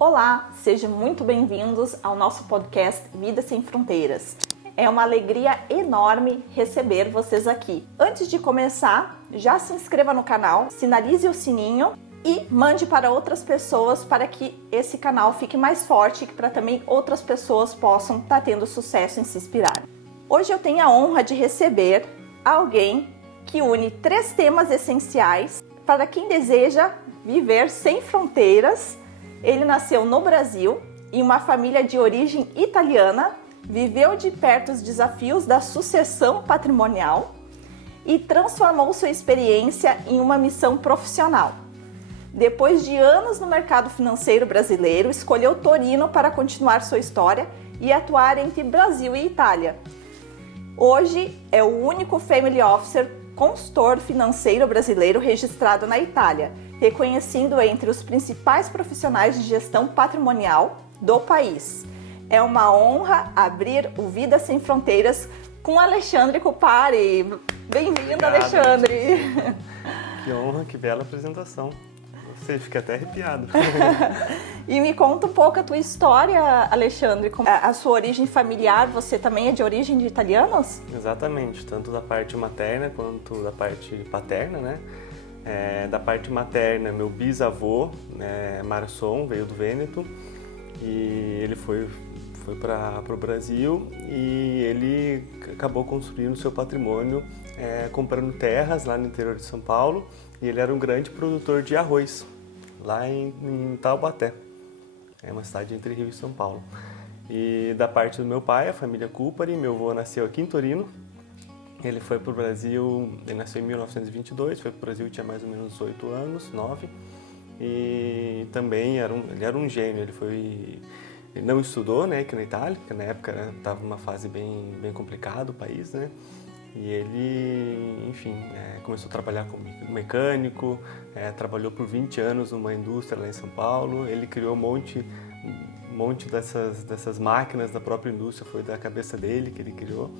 Olá, sejam muito bem-vindos ao nosso podcast Vida Sem Fronteiras. É uma alegria enorme receber vocês aqui. Antes de começar, já se inscreva no canal, sinalize o sininho e mande para outras pessoas para que esse canal fique mais forte e para também outras pessoas possam estar tendo sucesso em se inspirar. Hoje eu tenho a honra de receber alguém que une 3 temas essenciais para quem deseja viver sem fronteiras. Ele nasceu no Brasil, em uma família de origem italiana, viveu de perto os desafios da sucessão patrimonial e transformou sua experiência em uma missão profissional. Depois de anos no mercado financeiro brasileiro, escolheu Torino para continuar sua história e atuar entre Brasil e Itália. Hoje é o único Family Officer consultor financeiro brasileiro registrado na Itália, reconhecido entre os principais profissionais de gestão patrimonial do país. É uma honra abrir o Vida Sem Fronteiras com Alexandre Cupari. Bem-vindo, Alexandre! Que honra, que bela apresentação. Você fica até arrepiado. E me conta um pouco a tua história, Alexandre. A sua origem familiar, você também é de origem de italianos? Exatamente, tanto da parte materna quanto da parte paterna, né? Da parte materna, meu bisavô, Marson, veio do Vêneto e ele foi para o Brasil e ele acabou construindo seu patrimônio comprando terras lá no interior de São Paulo, e ele era um grande produtor de arroz lá em Taubaté, é uma cidade entre Rio e São Paulo. E da parte do meu pai, a família Cupari, meu avô nasceu aqui em Torino. Ele foi para o Brasil, ele nasceu em 1922, foi para o Brasil, tinha mais ou menos 8 anos, 9, e também ele era um gênio. Ele não estudou, né, aqui na Itália, porque na época estava numa fase bem complicada o país, né, e ele, enfim, começou a trabalhar como mecânico, trabalhou por 20 anos numa indústria lá em São Paulo. Ele criou um monte dessas máquinas da própria indústria, foi da cabeça dele que ele criou.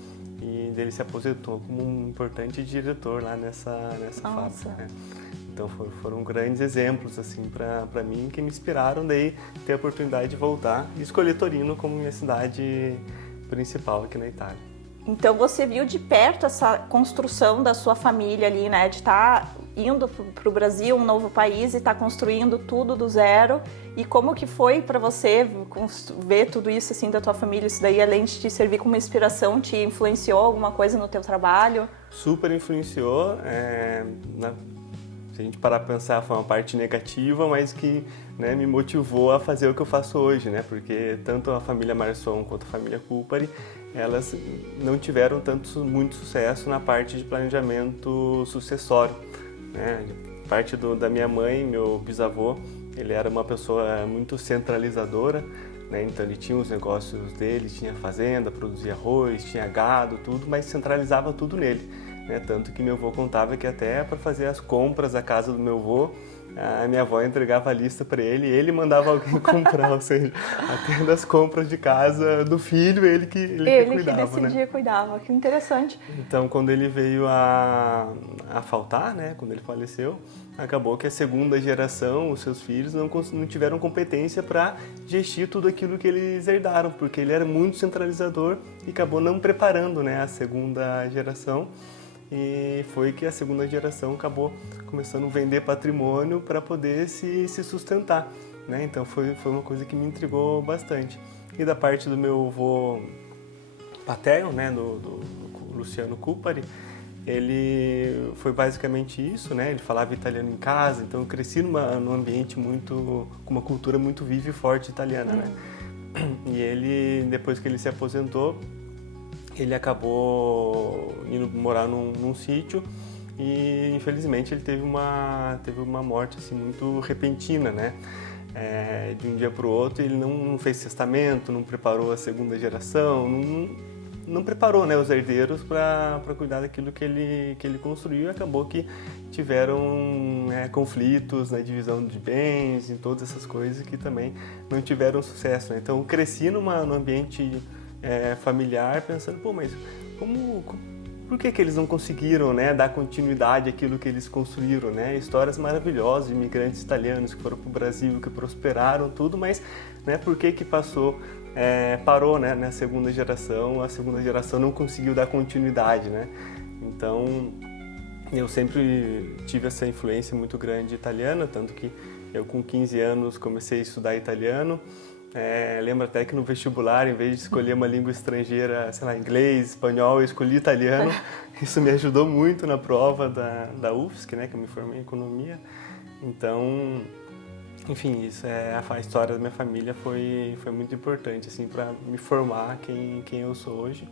E ele se aposentou como um importante diretor lá nessa fábrica, né? Então foram grandes exemplos assim para mim, que me inspiraram daí ter a oportunidade de voltar e escolher Torino como minha cidade principal aqui na Itália. Então você viu de perto essa construção da sua família ali, né? De estar indo para o Brasil, um novo país, e estar construindo tudo do zero. E como que foi para você ver tudo isso assim da tua família? Isso daí, além de te servir como inspiração, te influenciou alguma coisa no teu trabalho? Super influenciou. Se a gente parar para pensar, foi uma parte negativa, mas que, né, me motivou a fazer o que eu faço hoje, né? Porque tanto a família Marson quanto a família Cupari, elas não tiveram muito sucesso na parte de planejamento sucessório, né? Parte da minha mãe, meu bisavô, ele era uma pessoa muito centralizadora, né? Então ele tinha os negócios dele, tinha fazenda, produzia arroz, tinha gado, tudo, mas centralizava tudo nele, né? Tanto que meu avô contava que até para fazer as compras da casa do meu avô, a minha avó entregava a lista para ele e ele mandava alguém comprar, ou seja, até das compras de casa do filho, ele que cuidava, que decidia, né? Cuidava, que interessante. Então, quando ele veio a faltar, né, quando ele faleceu, acabou que a segunda geração, os seus filhos, não tiveram competência para gestir tudo aquilo que eles herdaram, porque ele era muito centralizador e acabou não preparando, né, a segunda geração. E foi que a segunda geração acabou começando a vender patrimônio para poder se sustentar, né? Então foi uma coisa que me intrigou bastante. E da parte do meu avô paterno, né, do Luciano Cupari, ele foi basicamente isso, né? Ele falava italiano em casa, então eu cresci num ambiente com uma cultura muito viva e forte italiana, né? E ele, depois que ele se aposentou, ele acabou indo morar num sítio e, infelizmente, ele teve uma morte assim, muito repentina, né? De um dia para o outro, ele não fez testamento, não preparou a segunda geração, não preparou, né, os herdeiros para cuidar daquilo que ele construiu, e acabou que tiveram conflitos na divisão de bens, em todas essas coisas que também não tiveram sucesso, né? Então, eu cresci num ambiente familiar, pensando, pô, mas por que que eles não conseguiram, né, dar continuidade àquilo que eles construíram, né? Histórias maravilhosas de imigrantes italianos que foram para o Brasil, que prosperaram, tudo, mas, né, por que que parou, né, na segunda geração, a segunda geração não conseguiu dar continuidade, né? Então, eu sempre tive essa influência muito grande italiana, tanto que eu com 15 anos comecei a estudar italiano. Lembro até que no vestibular, em vez de escolher uma língua estrangeira, sei lá, inglês, espanhol, eu escolhi italiano. Isso me ajudou muito na prova da UFSC, né, que eu me formei em economia. Então, enfim, a história da minha família foi muito importante, assim, para me formar quem eu sou hoje.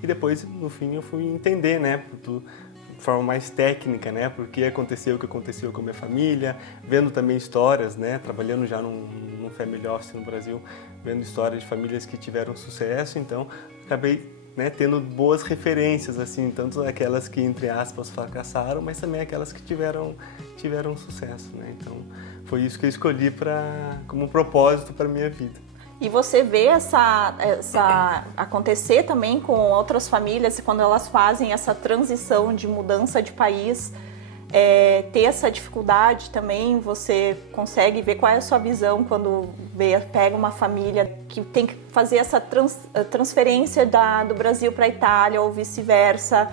E depois, no fim, eu fui entender, né, de forma mais técnica, né, por que aconteceu o que aconteceu com a minha família, vendo também histórias, né, trabalhando já num family office no Brasil, vendo histórias de famílias que tiveram sucesso, então acabei, né, tendo boas referências, assim, tanto aquelas que, entre aspas, fracassaram, mas também aquelas que tiveram sucesso, né, então foi isso que eu escolhi como propósito para a minha vida. E você vê essa acontecer também com outras famílias, quando elas fazem essa transição de mudança de país, ter essa dificuldade também, você consegue ver qual é a sua visão quando pega uma família que tem que fazer essa transferência do Brasil para a Itália ou vice-versa.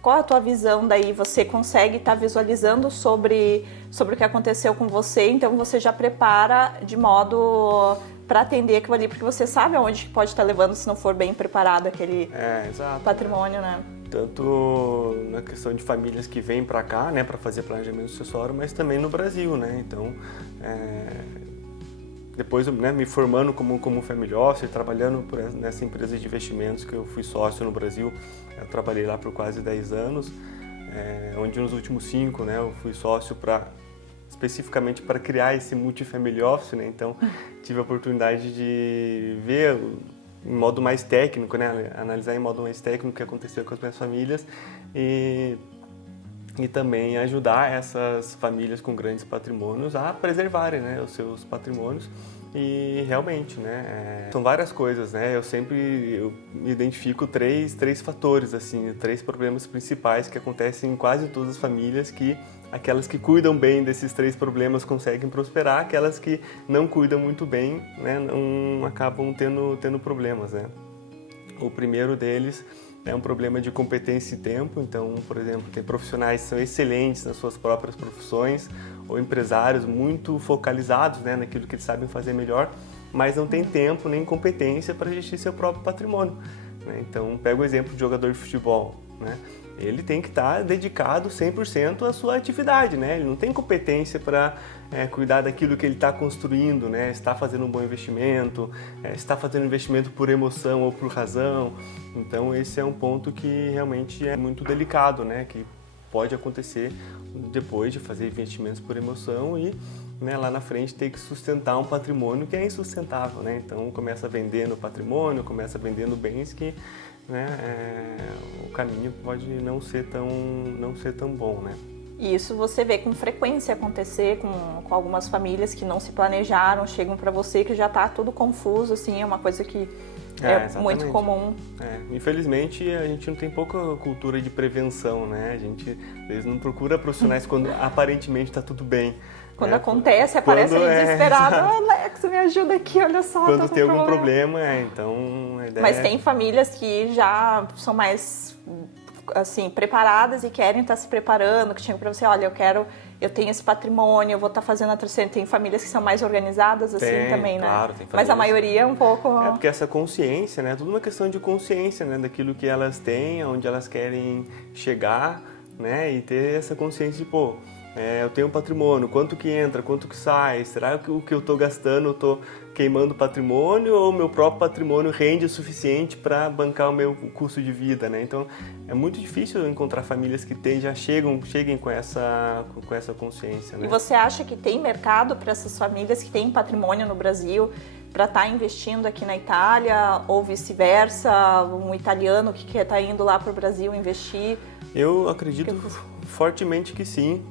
Qual é a tua visão daí? Você consegue estar visualizando sobre o que aconteceu com você, então você já prepara de modo para atender aquilo ali, porque você sabe aonde pode estar levando se não for bem preparado aquele patrimônio, né? Tanto na questão de famílias que vêm para cá, né, para fazer planejamento sucessório, mas também no Brasil, né? Então, depois, né, me formando como family officer, trabalhando nessa empresa de investimentos que eu fui sócio no Brasil, eu trabalhei lá por quase 10 anos, onde nos últimos 5, né, eu fui sócio especificamente para criar esse multifamily office, né? Então tive a oportunidade de ver em modo mais técnico, né, analisar em modo mais técnico o que aconteceu com as minhas famílias e também ajudar essas famílias com grandes patrimônios a preservarem, né, os seus patrimônios. E realmente, né, são várias coisas, né, eu identifico três fatores, assim, 3 problemas principais que acontecem em quase todas as famílias, que aquelas que cuidam bem desses 3 problemas conseguem prosperar, aquelas que não cuidam muito bem, né, não acabam tendo problemas, né. O primeiro deles é um problema de competência e tempo. Então, por exemplo, tem profissionais que são excelentes nas suas próprias profissões ou empresários muito focalizados, né, naquilo que eles sabem fazer melhor, mas não tem tempo nem competência para gestir seu próprio patrimônio, né? Então, pega o exemplo de jogador de futebol, né? Ele tem que estar dedicado 100% à sua atividade, né? Ele não tem competência para cuidar daquilo que ele está construindo, né? Está fazendo um bom investimento, está fazendo investimento por emoção ou por razão. Então esse é um ponto que realmente é muito delicado, né? Que pode acontecer depois de fazer investimentos por emoção e, né, lá na frente ter que sustentar um patrimônio que é insustentável, né? Então começa vendendo patrimônio, começa vendendo bens que, né, o caminho pode não ser tão bom, né? E isso você vê com frequência acontecer com algumas famílias que não se planejaram, chegam para você que já está tudo confuso, assim, é uma coisa que muito comum. Infelizmente, a gente não tem pouca cultura de prevenção, né? A gente, às vezes, não procura profissionais quando aparentemente está tudo bem. Quando acontece, aparece ali desesperado, Alex, me ajuda aqui, olha só. Quando tem algum problema, então a ideia. Mas tem famílias que já são mais, assim, preparadas e querem estar se preparando, que chegam para você, olha, eu tenho esse patrimônio, eu vou estar fazendo a terceira. Tem famílias que são mais organizadas assim também, né? Claro, tem famílias. Mas a maioria é um pouco... porque essa consciência, né? Tudo uma questão de consciência, né? Daquilo que elas têm, onde elas querem chegar, né? E ter essa consciência de, eu tenho um patrimônio, quanto que entra, quanto que sai, será que o que eu estou gastando, eu estou queimando patrimônio ou o meu próprio patrimônio rende o suficiente para bancar o meu custo de vida, né? Então, é muito difícil encontrar famílias que já cheguem com essa consciência, né? E você acha que tem mercado para essas famílias que têm patrimônio no Brasil para estar investindo aqui na Itália ou vice-versa, um italiano que quer estar indo lá para o Brasil investir? Eu acredito fortemente que sim.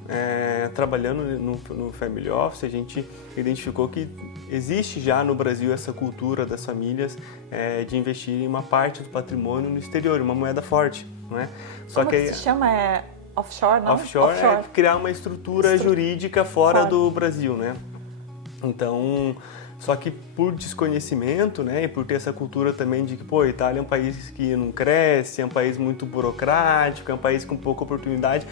Trabalhando no Family Office, a gente identificou que existe já no Brasil essa cultura das famílias de investir em uma parte do patrimônio no exterior, uma moeda forte. né? Como que se chama? Offshore, não? Offshore é criar uma estrutura jurídica fora do Brasil, né? Então, só que por desconhecimento, né, e por ter essa cultura também de que, a Itália é um país que não cresce, é um país muito burocrático, é um país com pouca oportunidade.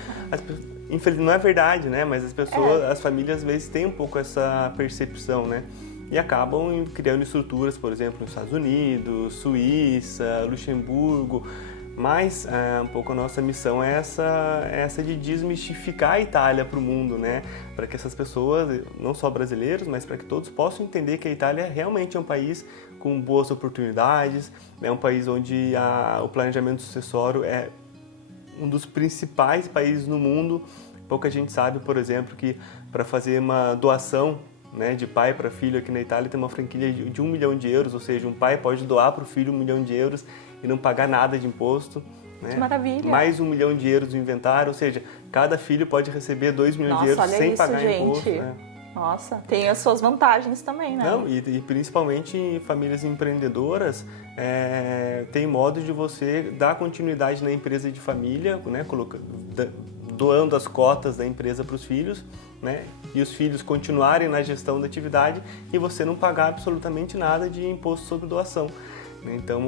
Infelizmente, não é verdade, né, mas as pessoas, as famílias às vezes têm um pouco essa percepção, né, e acabam criando estruturas, por exemplo, nos Estados Unidos, Suíça, Luxemburgo. Mas um pouco a nossa missão é essa de desmistificar a Itália para o mundo, né? Para que essas pessoas, não só brasileiros, mas para que todos possam entender que a Itália realmente é um país com boas oportunidades, é um país onde o planejamento sucessório é um dos principais países no mundo. Pouca gente sabe, por exemplo, que para fazer uma doação, né, de pai para filho aqui na Itália tem uma franquia de 1 milhão de euros, ou seja, um pai pode doar para o filho 1 milhão de euros e não pagar nada de imposto. Né? Que maravilha! Mais 1 milhão de euros no inventário, ou seja, cada filho pode receber 2 milhões de euros sem pagar imposto. Né? Nossa, tem as suas vantagens também, né? Não, e principalmente em famílias empreendedoras, tem modo de você dar continuidade na empresa de família, né, doando as cotas da empresa para os filhos, né, e os filhos continuarem na gestão da atividade e você não pagar absolutamente nada de imposto sobre doação. Então,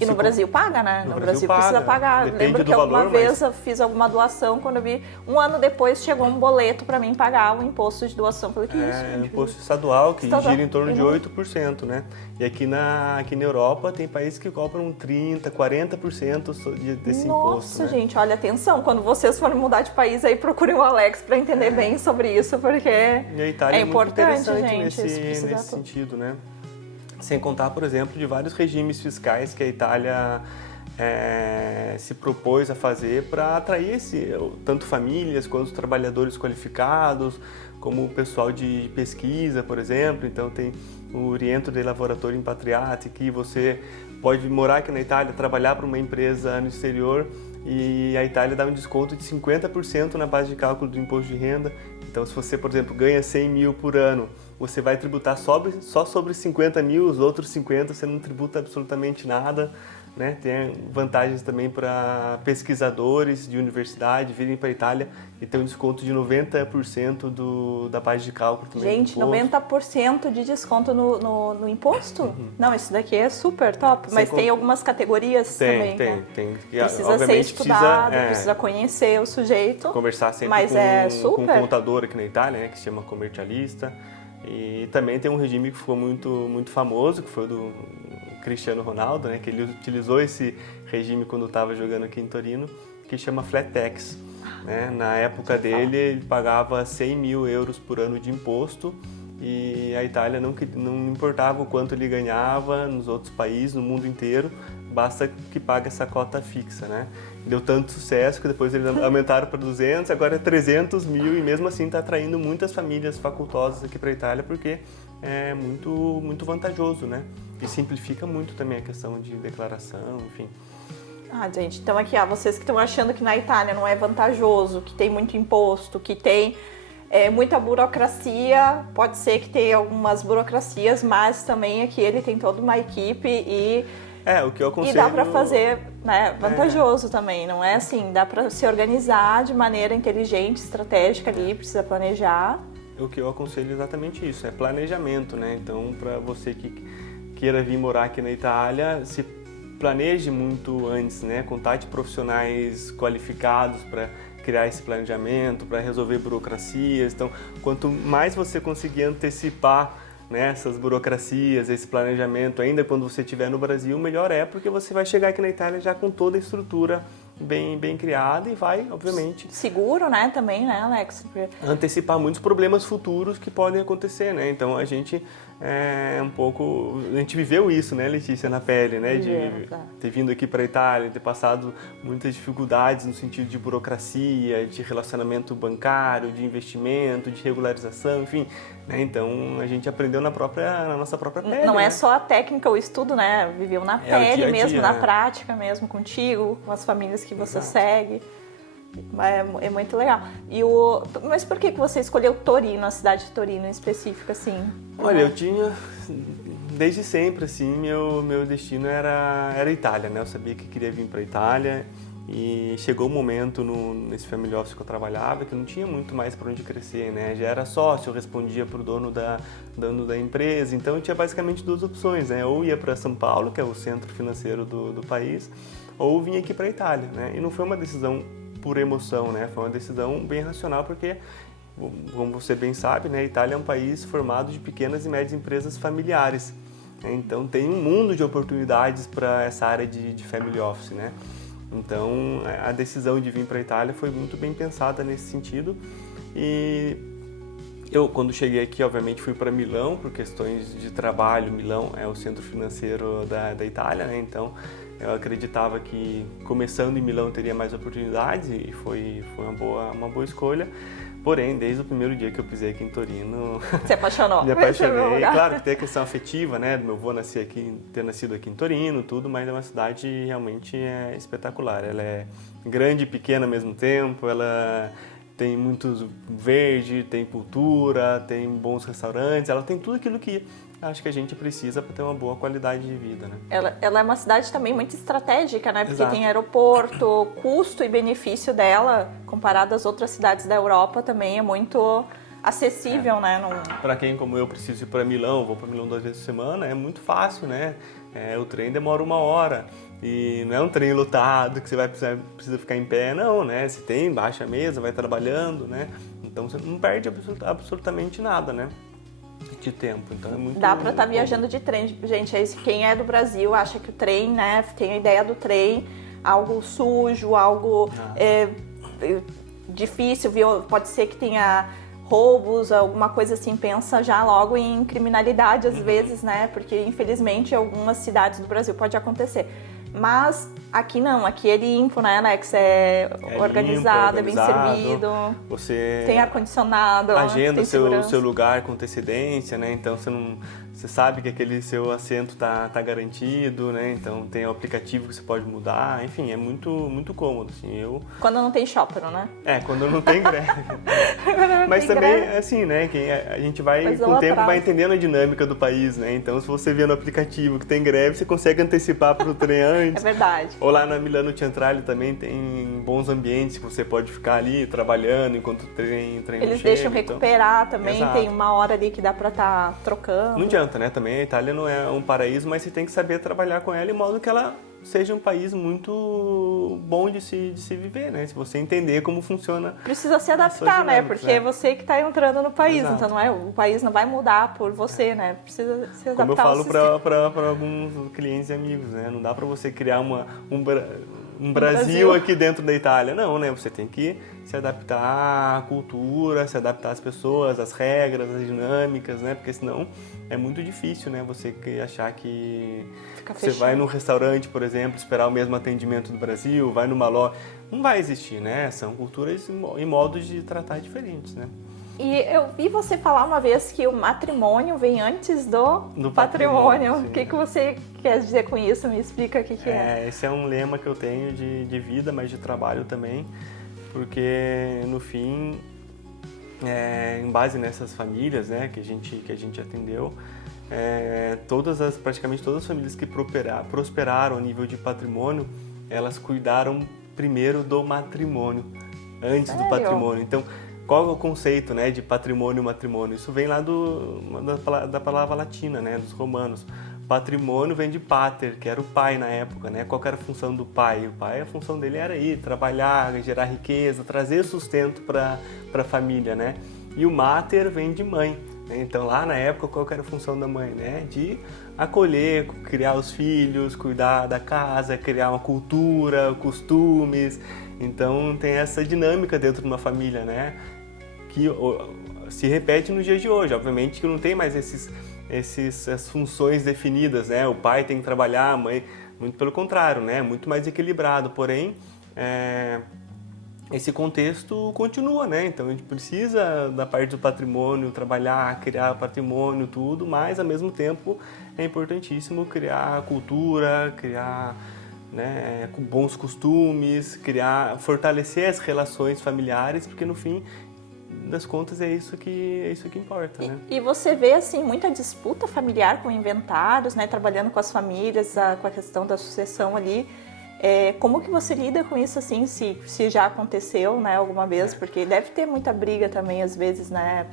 e no Brasil paga, né? No Brasil precisa pagar. Lembro que alguma vez eu fiz alguma doação, quando eu vi, um ano depois chegou um boleto para mim pagar o imposto de doação. Falei, que isso? É um imposto estadual que gira em torno de 8%, né? E aqui na Europa tem países que cobram 30%, 40% desse imposto. Nossa, né? gente, olha, atenção, quando vocês forem mudar de país aí, procurem o Alex para entender bem sobre isso, porque e a Itália é importante, muito gente. nesse sentido, né? Sem contar, por exemplo, de vários regimes fiscais que a Itália se propôs a fazer para atrair tanto famílias quanto trabalhadores qualificados, como o pessoal de pesquisa, por exemplo. Então tem o Rientro dei Lavoratori Impatriati, que você pode morar aqui na Itália, trabalhar para uma empresa no exterior e a Itália dá um desconto de 50% na base de cálculo do imposto de renda. Então, se você, por exemplo, ganha 100 mil por ano, você vai tributar só sobre 50 mil, os outros 50 você não tributa absolutamente nada. Né? Tem vantagens também para pesquisadores de universidade virem para a Itália e ter um desconto de 90% da base de cálculo também. Gente, 90% de desconto no imposto? Uhum. Não, isso daqui é super top, mas tem algumas categorias também. Tem. Precisa ser estudado, precisa conhecer o sujeito. Conversar sempre com um contador aqui na Itália, né, que se chama commercialista. E também tem um regime que ficou muito, muito famoso, que foi o do Cristiano Ronaldo, né, que ele utilizou esse regime quando estava jogando aqui em Torino, que chama Flat Tax. Né? Na época dele, ele pagava 100 mil euros por ano de imposto e a Itália não importava o quanto ele ganhava nos outros países, no mundo inteiro, basta que pague essa cota fixa. Né? Deu tanto sucesso que depois eles aumentaram para 200, agora é 300 mil e mesmo assim está atraindo muitas famílias facultosas aqui para a Itália porque é muito, muito vantajoso, né? E simplifica muito também a questão de declaração, enfim. Ah, gente, então aqui, vocês que estão achando que na Itália não é vantajoso, que tem muito imposto, que tem muita burocracia, pode ser que tenha algumas burocracias, mas também aqui ele tem toda uma equipe e o que eu aconselho... E dá para fazer, né, vantajoso também, não é assim, dá para se organizar de maneira inteligente, estratégica ali, precisa planejar. O que eu aconselho é exatamente isso, é planejamento, né? Então, para você que queira vir morar aqui na Itália, se planeje muito antes, né? Contate profissionais qualificados para criar esse planejamento, para resolver burocracias. Então, quanto mais você conseguir antecipar, né, essas burocracias, esse planejamento, ainda quando você estiver no Brasil, melhor é, porque você vai chegar aqui na Itália já com toda a estrutura bem criada e vai, obviamente... Seguro, né, também, né, Alex? Antecipar muitos problemas futuros que podem acontecer, né? Então, a gente a gente viveu isso, né, Letícia, na pele, né? De ter vindo aqui para a Itália, ter passado muitas dificuldades no sentido de burocracia, de relacionamento bancário, de investimento, de regularização, enfim. Né? Então, a gente aprendeu na nossa própria pele. Não né? é só a técnica, o estudo, né? Viveu na pele dia mesmo, na prática mesmo, contigo, com as famílias que você segue. É muito legal. Mas por que você escolheu Torino, a cidade de Torino em específico, assim? Olha, eu tinha, desde sempre, assim, meu destino era a Itália, né? Eu sabia que queria vir para a Itália E chegou um momento nesse family office que eu trabalhava que não tinha muito mais para onde crescer, né? Já era sócio, eu respondia para o dono da empresa, então eu tinha basicamente duas opções, né? Ou ia para São Paulo, que é o centro financeiro do país, ou vinha aqui para a Itália, né? E não foi uma decisão por emoção, né? Foi uma decisão bem racional, porque, como você bem sabe, né? A Itália é um país formado de pequenas e médias empresas familiares, né? Então tem um mundo de oportunidades para essa área de family office, né? Então, a decisão de vir para a Itália foi muito bem pensada nesse sentido. E eu, quando cheguei aqui, obviamente, fui para Milão por questões de trabalho. Milão é o centro financeiro da Itália, né? Então, eu acreditava que começando em Milão teria mais oportunidades e foi uma boa escolha. Porém, desde o primeiro dia que eu pisei aqui em Torino... Se apaixonou. Me apaixonei. Claro que tem a questão afetiva, né? Do meu avô ter nascido aqui em Torino, tudo, mas é uma cidade realmente espetacular. Ela é grande e pequena ao mesmo tempo, ela tem muito verde, tem cultura, tem bons restaurantes, ela tem tudo aquilo que acho que a gente precisa para ter uma boa qualidade de vida, né? Ela é uma cidade também muito estratégica, né? Porque Exato. tem aeroporto, custo e benefício dela, comparado às outras cidades da Europa, também é muito acessível, né? Para quem, como eu, preciso ir para Milão, vou para Milão 2 vezes por semana, é muito fácil, né? O trem demora 1 hora e não é um trem lotado que você precisa ficar em pé, não, né? Se tem, baixa a mesa, vai trabalhando, né? Então você não perde absolutamente nada, né? De tempo, então é muito... Dá pra estar viajando de trem. Gente, quem é do Brasil acha que o trem, né, tem a ideia do trem, algo sujo, algo difícil, viu? Pode ser que tenha roubos, alguma coisa assim, pensa já logo em criminalidade às vezes, né, porque infelizmente em algumas cidades do Brasil pode acontecer. Mas aqui não, aqui é limpo, né, Alex? É organizado, é bem servido. Você tem ar-condicionado, agenda tem seu lugar com antecedência, né? Então você sabe que aquele seu assento tá garantido, né? Então tem o aplicativo que você pode mudar, enfim, é muito cômodo, assim. Quando não tem shopper, né? Quando não tem greve. Mas também, assim, né? A gente vai, com o tempo, vai entendendo a dinâmica do país, né? Então, se você vê no aplicativo que tem greve, você consegue antecipar para o trem antes. É verdade. Ou lá na Milano Centrale também tem bons ambientes que você pode ficar ali trabalhando enquanto o trem não chega. Eles deixam recuperar também, Exato. Tem 1 hora ali que dá para estar trocando. Não adianta, né? Também a Itália não é um paraíso, mas você tem que saber trabalhar com ela de modo que ela seja um país muito bom de se viver, né? Se você entender como funciona. Precisa se adaptar, né? Porque é você que está entrando no país, Exato. Então o país não vai mudar por você, né? Precisa se adaptar. Como eu falo para alguns clientes e amigos, né? Não dá para você criar um Brasil aqui dentro da Itália, não, né? Você tem que se adaptar à cultura, se adaptar às pessoas, às regras, às dinâmicas, né? Porque senão é muito difícil, né? Você achar que você vai num restaurante, por exemplo, esperar o mesmo atendimento do Brasil, vai numa loja, não vai existir, né? São culturas e modos de tratar diferentes, né? E eu vi você falar uma vez que o matrimônio vem antes do patrimônio. O que você quer dizer com isso? Me explica o que é. Esse é um lema que eu tenho de vida, mas de trabalho também, porque no fim, em base nessas famílias, né, que a gente atendeu, praticamente todas as famílias que prosperaram a nível de patrimônio, elas cuidaram primeiro do matrimônio, antes do patrimônio. Então, qual é o conceito, né, de patrimônio e matrimônio? Isso vem lá da palavra latina, né, dos romanos. Patrimônio vem de pater, que era o pai na época, né? Qual que era a função do pai? O pai, a função dele era ir trabalhar, gerar riqueza, trazer sustento para a família, né? E o mater vem de mãe, né? Então lá na época, qual que era a função da mãe, né? De acolher, criar os filhos, cuidar da casa, criar uma cultura, costumes. Então tem essa dinâmica dentro de uma família, né? Que se repete nos dias de hoje. Obviamente que não tem mais essas funções definidas, né? O pai tem que trabalhar, a mãe, muito pelo contrário, né? Muito mais equilibrado. Porém, esse contexto continua, né? Então a gente precisa da parte do patrimônio, trabalhar, criar patrimônio, tudo, mas ao mesmo tempo é importantíssimo criar cultura, criar, né, bons costumes, fortalecer as relações familiares, porque no fim das contas é isso que importa, né? E você vê assim muita disputa familiar com inventários, né, trabalhando com as famílias, com a questão da sucessão ali. Como que você lida com isso, assim, se já aconteceu, né, alguma vez? Porque deve ter muita briga também, às vezes, né,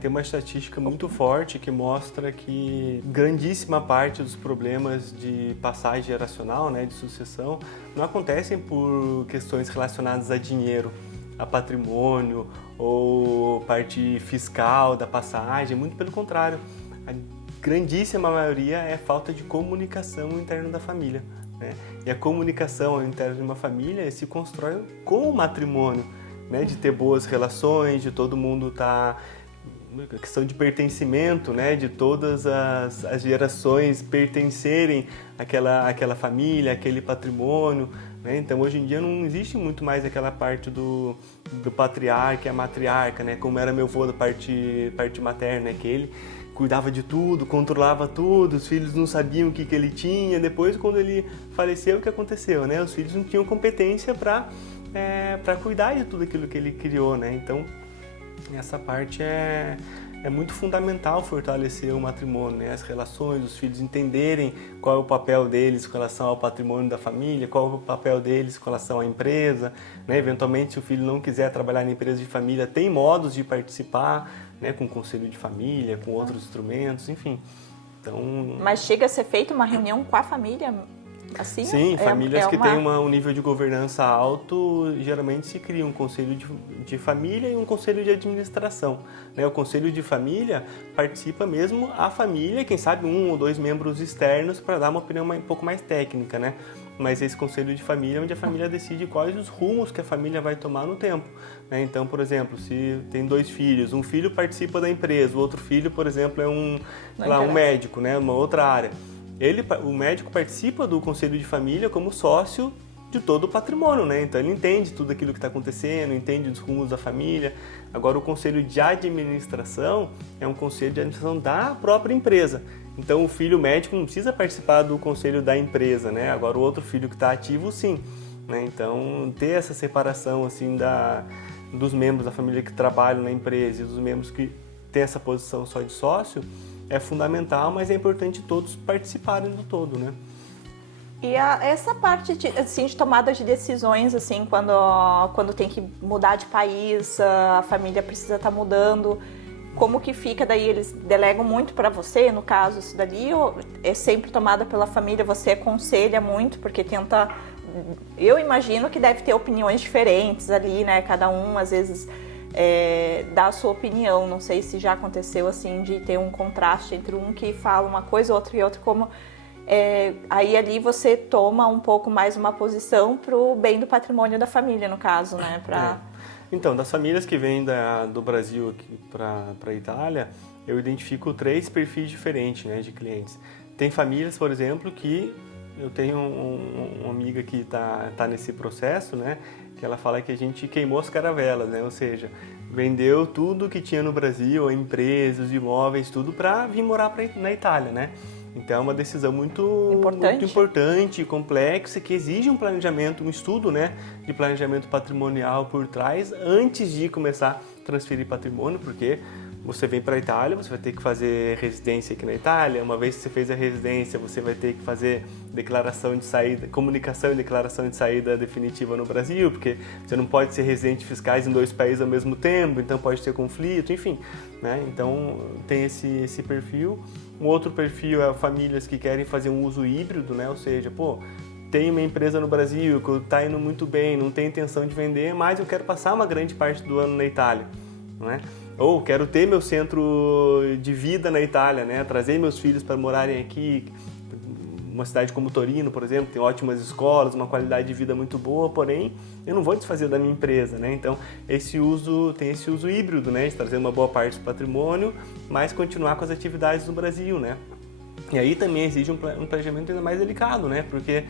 Tem uma estatística muito forte que mostra que grandíssima parte dos problemas de passagem geracional, né, de sucessão, não acontecem por questões relacionadas a dinheiro, a patrimônio ou parte fiscal da passagem, muito pelo contrário. A grandíssima maioria é falta de comunicação interna da família, né? E a comunicação interna de uma família se constrói com o matrimônio, né? De ter boas relações, de todo mundo estar... A questão de pertencimento, né? De todas as gerações pertencerem àquela família, àquele patrimônio, né? Então, hoje em dia não existe muito mais aquela parte do patriarca e a matriarca, né? Como era meu avô da parte materna, né? Que ele cuidava de tudo, controlava tudo, os filhos não sabiam o que ele tinha. Depois, quando ele faleceu, o que aconteceu, né? Os filhos não tinham competência para cuidar de tudo aquilo que ele criou, né? Então, essa parte é muito fundamental fortalecer o matrimônio, né? As relações, os filhos entenderem qual é o papel deles com relação ao patrimônio da família, qual é o papel deles com relação à empresa, né? Eventualmente, se o filho não quiser trabalhar na empresa de família, tem modos de participar, né? Com conselho de família, com outros instrumentos, enfim. Então... Mas chega a ser feita uma reunião com a família? Assim, sim, famílias que têm um nível de governança alto, geralmente se cria um conselho de família e um conselho de administração, né? O conselho de família participa mesmo a família, quem sabe 1 ou 2 membros externos para dar uma opinião um pouco mais técnica, né? Mas esse conselho de família é onde a família decide quais os rumos que a família vai tomar no tempo, né? Então, por exemplo, se tem 2 filhos, um filho participa da empresa, o outro filho, por exemplo, é um médico, né? Uma outra área. O médico participa do conselho de família como sócio de todo o patrimônio, né? Então ele entende tudo aquilo que está acontecendo, entende os rumos da família. Agora o conselho de administração é um conselho de administração da própria empresa. Então o filho médico não precisa participar do conselho da empresa, né? Agora o outro filho que está ativo, sim, né? Então ter essa separação assim dos membros da família que trabalham na empresa e dos membros que têm essa posição só de sócio é fundamental, mas é importante todos participarem do todo, né? E essa parte de tomada de decisões, assim, quando tem que mudar de país, a família precisa estar mudando, como que fica daí? Eles delegam muito para você, no caso, isso dali, ou é sempre tomada pela família, você aconselha muito, porque tenta... Eu imagino que deve ter opiniões diferentes ali, né? Cada um, às vezes... dar a sua opinião, não sei se já aconteceu assim de ter um contraste entre um que fala uma coisa, outro e outro, como aí ali você toma um pouco mais uma posição pro bem do patrimônio da família, no caso, né? Então, das famílias que vêm do Brasil aqui para a Itália, eu identifico 3 perfis diferentes, né, de clientes. Tem famílias, por exemplo, que eu tenho uma amiga que tá nesse processo, né? Que ela fala que a gente queimou as caravelas, né? Ou seja, vendeu tudo que tinha no Brasil, empresas, imóveis, tudo para vir morar na Itália, né? Então é uma decisão muito importante, complexa, que exige um planejamento, um estudo, né, de planejamento patrimonial por trás, antes de começar a transferir patrimônio, porque você vem para a Itália, você vai ter que fazer residência aqui na Itália. Uma vez que você fez a residência, você vai ter que fazer declaração de saída, comunicação e declaração de saída definitiva no Brasil, porque você não pode ser residente fiscais em 2 países ao mesmo tempo, então pode ter conflito, enfim, né? Então tem esse perfil. Um outro perfil é famílias que querem fazer um uso híbrido, né? Ou seja, tem uma empresa no Brasil que está indo muito bem, não tem intenção de vender, mas eu quero passar uma grande parte do ano na Itália, não é? Ou quero ter meu centro de vida na Itália, né? Trazer meus filhos para morarem aqui. Uma cidade como Torino, por exemplo, tem ótimas escolas, uma qualidade de vida muito boa, porém eu não vou desfazer da minha empresa, né? Então tem esse uso híbrido, né? De trazer uma boa parte do patrimônio, mas continuar com as atividades no Brasil, né? E aí também exige um planejamento ainda mais delicado, né? Porque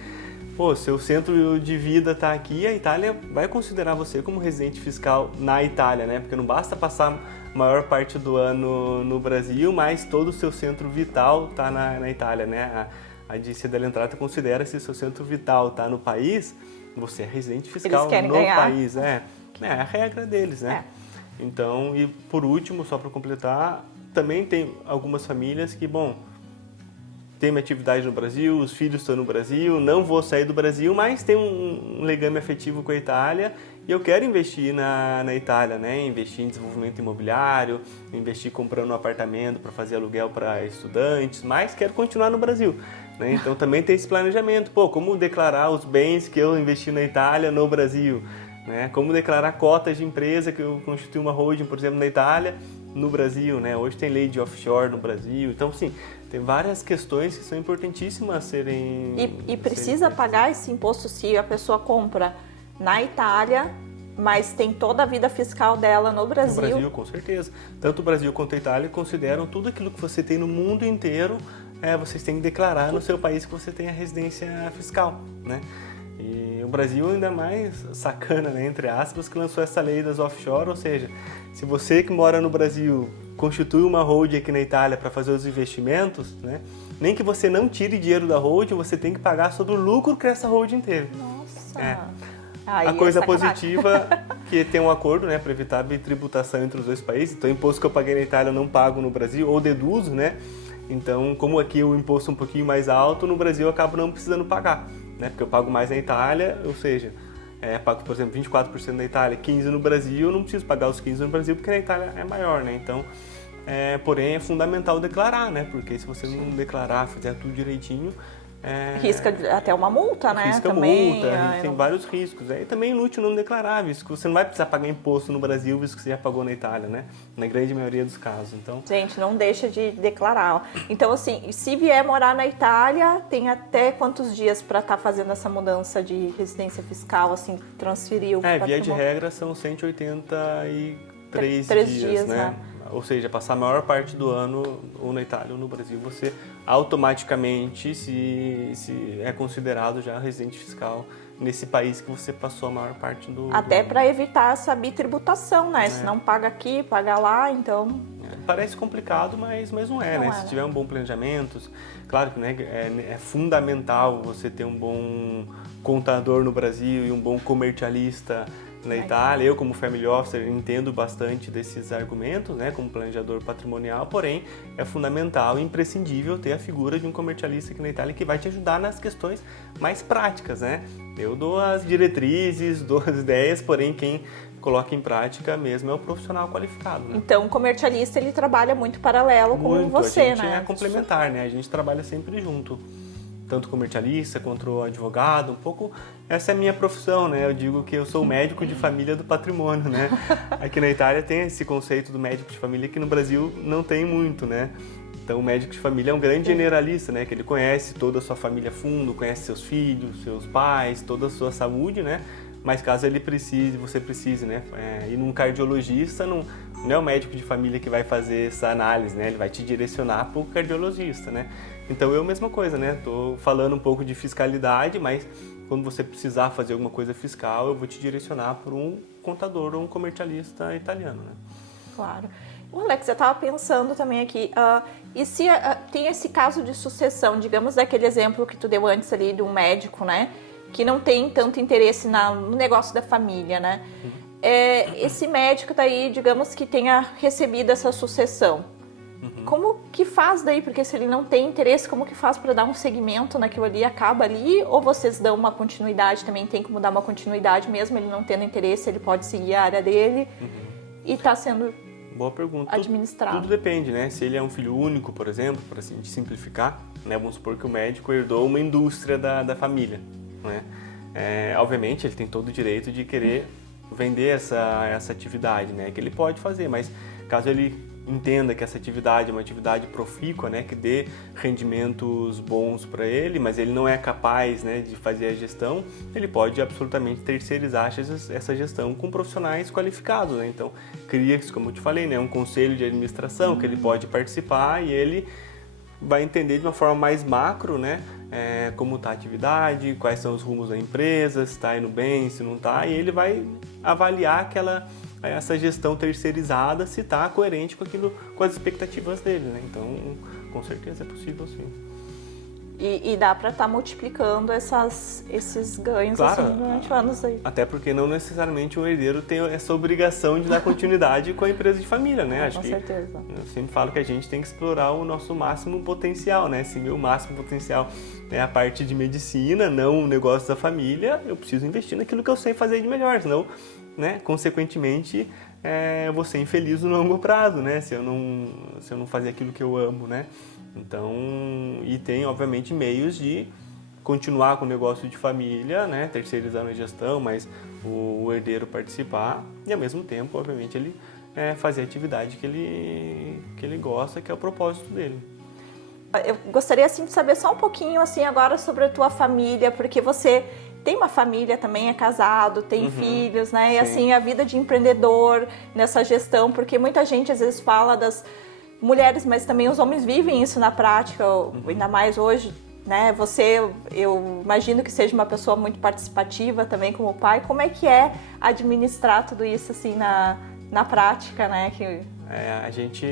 seu centro de vida está aqui, a Itália vai considerar você como residente fiscal na Itália, né? Porque não basta passar a maior parte do ano no Brasil, mas todo o seu centro vital está na Itália, né? A Agência delle Entrate considera se o seu centro vital está no país, você é residente fiscal no país. É a regra deles, né? Então, e por último, só para completar, também tem algumas famílias que, tenho minha atividade no Brasil, os filhos estão no Brasil, não vou sair do Brasil, mas tenho um legame afetivo com a Itália e eu quero investir na Itália, né? Investir em desenvolvimento imobiliário, investir comprando um apartamento para fazer aluguel para estudantes, mas quero continuar no Brasil, né? Então também tem esse planejamento, como declarar os bens que eu investi na Itália no Brasil, né? Como declarar cotas de empresa que eu constituí uma holding, por exemplo, na Itália, no Brasil, né? Hoje tem lei de offshore no Brasil, então sim, tem várias questões que são importantíssimas a serem... E precisa pagar esse imposto se a pessoa compra na Itália, mas tem toda a vida fiscal dela no Brasil? No Brasil, com certeza. Tanto o Brasil quanto a Itália consideram tudo aquilo que você tem no mundo inteiro, vocês têm que declarar no seu país que você tem a residência fiscal, né? E o Brasil ainda mais sacana, né, entre aspas, que lançou essa lei das offshore, ou seja, se você que mora no Brasil constitui uma holding aqui na Itália para fazer os investimentos, né, nem que você não tire dinheiro da holding, você tem que pagar sobre o lucro que essa holding teve. Nossa! A coisa positiva que tem um acordo, né, para evitar a bitributação entre os dois países. Então, o imposto que eu paguei na Itália eu não pago no Brasil, ou deduzo, né? Então, como aqui o imposto é um pouquinho mais alto, no Brasil eu acabo não precisando pagar, né? Porque eu pago mais na Itália, ou seja, pago, por exemplo, 24% na Itália, 15% no Brasil, eu não preciso pagar os 15% no Brasil porque na Itália é maior, né? Então, porém, é fundamental declarar, né? Porque se você não declarar, fizer tudo direitinho... risca até uma multa, né? Risca também, multa, a gente tem vários riscos. E também é inútil não declarar, visto que você não vai precisar pagar imposto no Brasil, visto que você já pagou na Itália, né? Na grande maioria dos casos. Então... Gente, não deixa de declarar. Então, assim, se vier morar na Itália, tem até quantos dias para estar fazendo essa mudança de residência fiscal, assim, transferir o patrimônio? Via de regra, são 183 dias, né? Ou seja, passar a maior parte do ano ou na Itália ou no Brasil, você automaticamente se é considerado já residente fiscal nesse país que você passou a maior parte do... Até para evitar essa bitributação, né? Se não paga aqui, paga lá, então... Parece complicado, mas não é, né? Se tiver um bom planejamento, claro que, né, é fundamental você ter um bom contador no Brasil e um bom comercialista na Itália. Eu, como family officer, entendo bastante desses argumentos, né, como planejador patrimonial, porém é fundamental e imprescindível ter a figura de um comercialista aqui na Itália que vai te ajudar nas questões mais práticas, né? Eu dou as diretrizes, dou as ideias, porém quem coloca em prática mesmo é o profissional qualificado, né? Então o comercialista ele trabalha muito paralelo com você, a gente né? É complementar, né? A gente trabalha sempre junto. Tanto comercialista quanto advogado, um pouco essa é a minha profissão, né? Eu digo que eu sou o médico de família do patrimônio, né? Aqui na Itália tem esse conceito do médico de família que no Brasil não tem muito, né? Então o médico de família é um grande generalista, né? Que ele conhece toda a sua família a fundo, conhece seus filhos, seus pais, toda a sua saúde, né? Mas caso você precise, né? Ir num cardiologista, não é o médico de família que vai fazer essa análise, né? Ele vai te direcionar para o cardiologista, né? Então eu mesma coisa, né? Tô falando um pouco de fiscalidade, mas quando você precisar fazer alguma coisa fiscal, eu vou te direcionar para um contador ou um comercialista italiano, né? Claro. Alex, eu estava pensando também aqui, e se tem esse caso de sucessão, digamos daquele exemplo que tu deu antes ali de um médico, né? Que não tem tanto interesse no negócio da família, né? Esse médico daí, digamos que tenha recebido essa sucessão. Como que faz daí? Porque se ele não tem interesse, como que faz para dar um segmento naquilo ali? Acaba ali? Ou vocês dão uma continuidade? Também tem como dar uma continuidade, mesmo ele não tendo interesse, ele pode seguir a área dele e está sendo Boa pergunta. administrado. Tudo depende, né? Se ele é um filho único, por exemplo, para assim, simplificar, né? Vamos supor que o médico herdou uma indústria da família, né? Obviamente, ele tem todo o direito de querer vender essa atividade, né? Que ele pode fazer, mas caso ele entenda que essa atividade é uma atividade profícua, né, que dê rendimentos bons para ele, mas ele não é capaz, né, de fazer a gestão, ele pode absolutamente terceirizar essa gestão com profissionais qualificados, né? Então, cria, como eu te falei, né, um conselho de administração que ele pode participar e ele vai entender de uma forma mais macro, né, como está a atividade, quais são os rumos da empresa, se está indo bem, se não está, e ele vai avaliar essa gestão terceirizada se está coerente com as expectativas dele, né? Então, com certeza é possível, sim. E dá para estar multiplicando esses ganhos, claro, assim, durante anos aí. Até porque não necessariamente o herdeiro tem essa obrigação de dar continuidade com a empresa de família, né? Com certeza. Eu sempre falo que a gente tem que explorar o nosso máximo potencial, né? Se meu máximo potencial é a parte de medicina, não o negócio da família, eu preciso investir naquilo que eu sei fazer de melhor, senão, né, consequentemente, eu vou ser infeliz no longo prazo, né? Se eu não fazer aquilo que eu amo, né? Então, e tem, obviamente, meios de continuar com o negócio de família, né, terceirizando a gestão, mas o herdeiro participar e, ao mesmo tempo, obviamente, ele fazer a atividade que ele gosta, que é o propósito dele. Eu gostaria, assim, de saber só um pouquinho, assim, agora sobre a tua família, porque você tem uma família também, é casado, tem filhos, né, e, assim, a vida de empreendedor nessa gestão, porque muita gente, às vezes, fala das mulheres, mas também os homens vivem isso na prática, ainda mais hoje, né? Você, eu imagino que seja uma pessoa muito participativa também como pai. Como é que é administrar tudo isso assim na prática, né? A gente,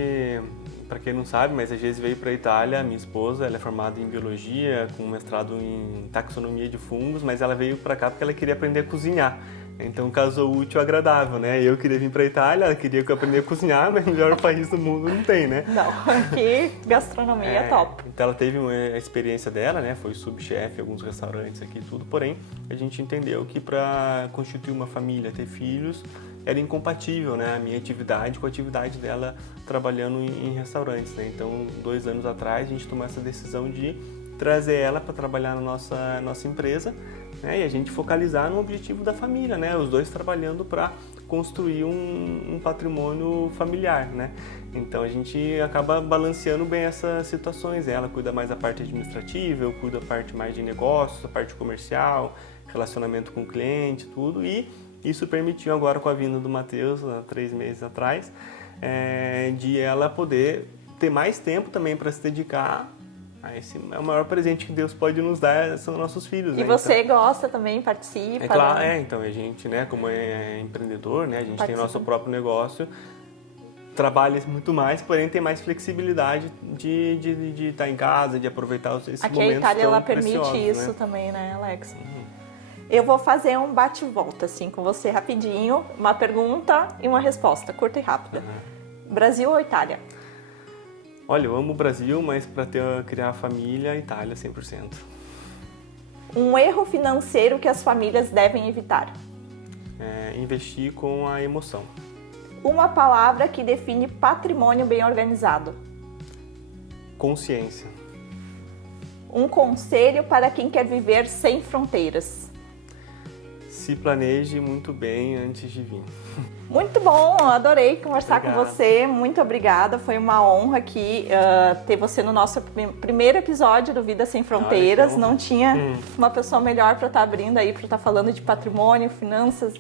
para quem não sabe, mas às vezes veio para a Itália, minha esposa, ela é formada em biologia, com mestrado em taxonomia de fungos, mas ela veio para cá porque ela queria aprender a cozinhar. Então casou útil e agradável, né? Eu queria vir para a Itália, ela queria que eu aprendesse a cozinhar, mas o melhor país do mundo não tem, né? Não, aqui gastronomia é top. Então ela teve a experiência dela, né? Foi subchefe em alguns restaurantes aqui e tudo, porém a gente entendeu que para constituir uma família, ter filhos, era incompatível, né? A minha atividade com a atividade dela trabalhando em restaurantes, né? Então 2 anos atrás a gente tomou essa decisão de trazer ela para trabalhar na nossa empresa, né, e a gente focalizar no objetivo da família, né, os dois trabalhando para construir um patrimônio familiar, né. Então a gente acaba balanceando bem essas situações. Ela cuida mais da parte administrativa, eu cuido da parte mais de negócios, da parte comercial, relacionamento com o cliente, tudo. E isso permitiu agora com a vinda do Matheus, há 3 meses atrás, de ela poder ter mais tempo também para se dedicar. Esse é o maior presente que Deus pode nos dar, são nossos filhos. E né? você gosta também, participa? É claro, né? Então a gente, né, como é empreendedor, né, a gente tem nosso próprio negócio, trabalha muito mais, porém tem mais flexibilidade de estar em casa, de aproveitar esses Aqui momentos a Itália, tão ela permite preciosos, isso também, né, Alex? Eu vou fazer um bate-volta, assim, com você rapidinho, uma pergunta e uma resposta, curta e rápida. Brasil ou Itália? Olha, eu amo o Brasil, mas para criar a família, Itália 100%. Um erro financeiro que as famílias devem evitar? Investir com a emoção. Uma palavra que define patrimônio bem organizado? Consciência. Um conselho para quem quer viver sem fronteiras? Se planeje muito bem antes de vir. Muito bom, adorei conversar Obrigado. com você, muito obrigada, foi uma honra aqui ter você no nosso primeiro episódio do Vida Sem Fronteiras. Olha, não tinha uma pessoa melhor para estar abrindo aí, para estar falando de patrimônio, finanças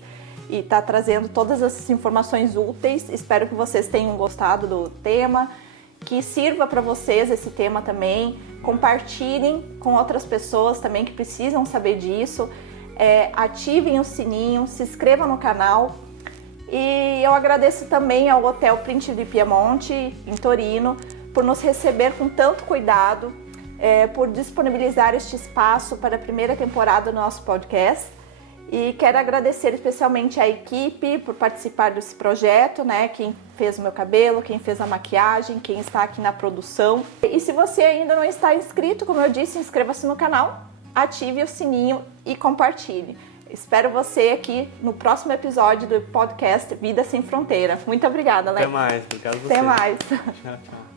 e estar trazendo todas essas informações úteis. Espero que vocês tenham gostado do tema, que sirva para vocês esse tema também, compartilhem com outras pessoas também que precisam saber disso. Ativem o sininho, se inscrevam no canal e eu agradeço também ao Hotel Príncipe de Piemonte, em Torino, por nos receber com tanto cuidado, por disponibilizar este espaço para a primeira temporada do nosso podcast e quero agradecer especialmente à equipe por participar desse projeto, né? Quem fez o meu cabelo, quem fez a maquiagem, quem está aqui na produção. E se você ainda não está inscrito, como eu disse, inscreva-se no canal, ative o sininho e compartilhe. Espero você aqui no próximo episódio do podcast Vida Sem Fronteira. Muito obrigada, Alex. Até mais. Obrigado a você. Até mais. Tchau, tchau.